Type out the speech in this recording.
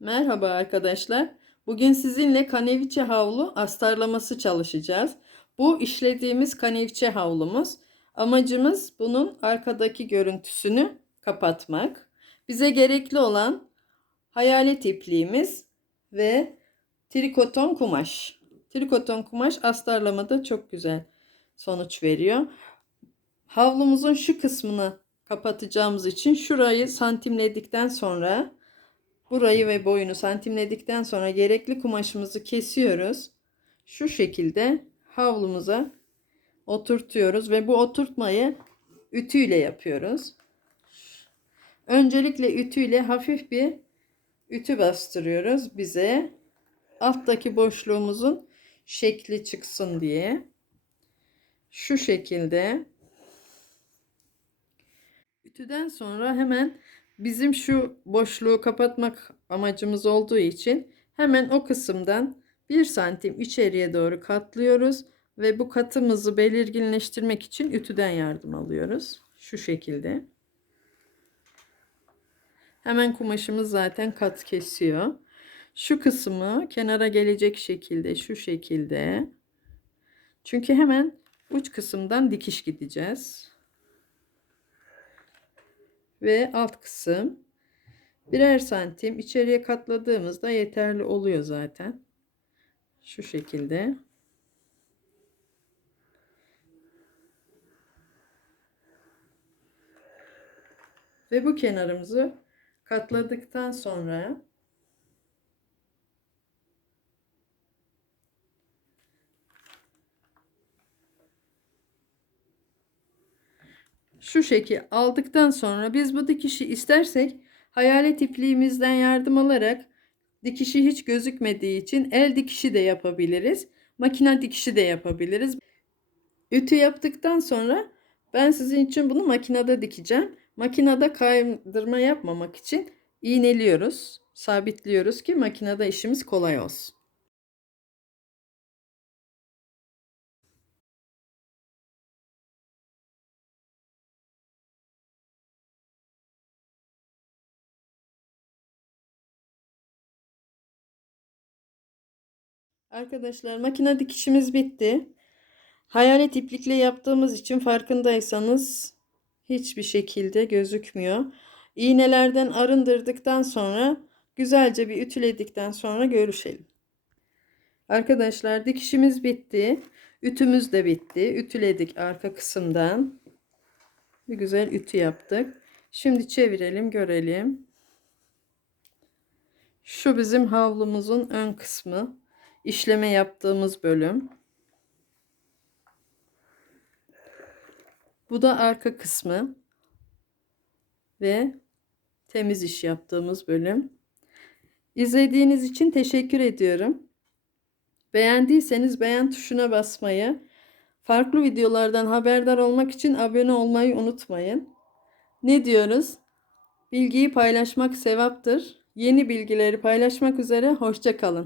Merhaba arkadaşlar. Bugün sizinle kaneviçe havlu astarlaması çalışacağız. Bu işlediğimiz kaneviçe havlumuz. Amacımız bunun arkadaki görüntüsünü kapatmak. Bize gerekli olan hayalet ipliğimiz ve trikoton kumaş. Trikoton kumaş astarlamada çok güzel sonuç veriyor. Havlumuzun şu kısmını kapatacağımız için şurayı santimledikten sonra burayı ve boyunu santimledikten sonra gerekli kumaşımızı kesiyoruz. Şu şekilde havlumuza oturtuyoruz ve bu oturtmayı ütüyle yapıyoruz. Öncelikle ütüyle hafif bir ütü bastırıyoruz bize alttaki boşluğumuzun şekli çıksın diye. Şu şekilde ütüden sonra hemen bizim şu boşluğu kapatmak amacımız olduğu için hemen o kısımdan bir santim içeriye doğru katlıyoruz ve bu katımızı belirginleştirmek için ütüden yardım alıyoruz. Şu şekilde. Hemen kumaşımız zaten kat kesiyor. Şu kısmı kenara gelecek şekilde şu şekilde. Çünkü hemen uç kısımdan dikiş gideceğiz ve alt kısım birer santim içeriye katladığımızda yeterli oluyor zaten. Şu şekilde. Ve bu kenarımızı katladıktan sonra şu şekil aldıktan sonra biz bu dikişi istersek hayalet ipliğimizden yardım alarak dikişi hiç gözükmediği için el dikişi de yapabiliriz. Makine dikişi de yapabiliriz. Ütü yaptıktan sonra ben sizin için bunu makinede dikeceğim. Makinede kaydırma yapmamak için iğneliyoruz, sabitliyoruz ki makinede işimiz kolay olsun. Arkadaşlar makine dikişimiz bitti. Hayalet iplikle yaptığımız için farkındaysanız hiçbir şekilde gözükmüyor. İğnelerden arındırdıktan sonra güzelce bir ütüledikten sonra görüşelim. Arkadaşlar dikişimiz bitti. Ütümüz de bitti. Ütüledik arka kısımdan. Bir güzel ütü yaptık. Şimdi çevirelim görelim. Şu bizim havlumuzun ön kısmı işleme yaptığımız bölüm. Bu da arka kısmı ve temiz iş yaptığımız bölüm. İzlediğiniz için teşekkür ediyorum. Beğendiyseniz beğen tuşuna basmayı, farklı videolardan haberdar olmak için abone olmayı unutmayın. Ne diyoruz? Bilgiyi paylaşmak sevaptır. Yeni bilgileri paylaşmak üzere hoşça kalın.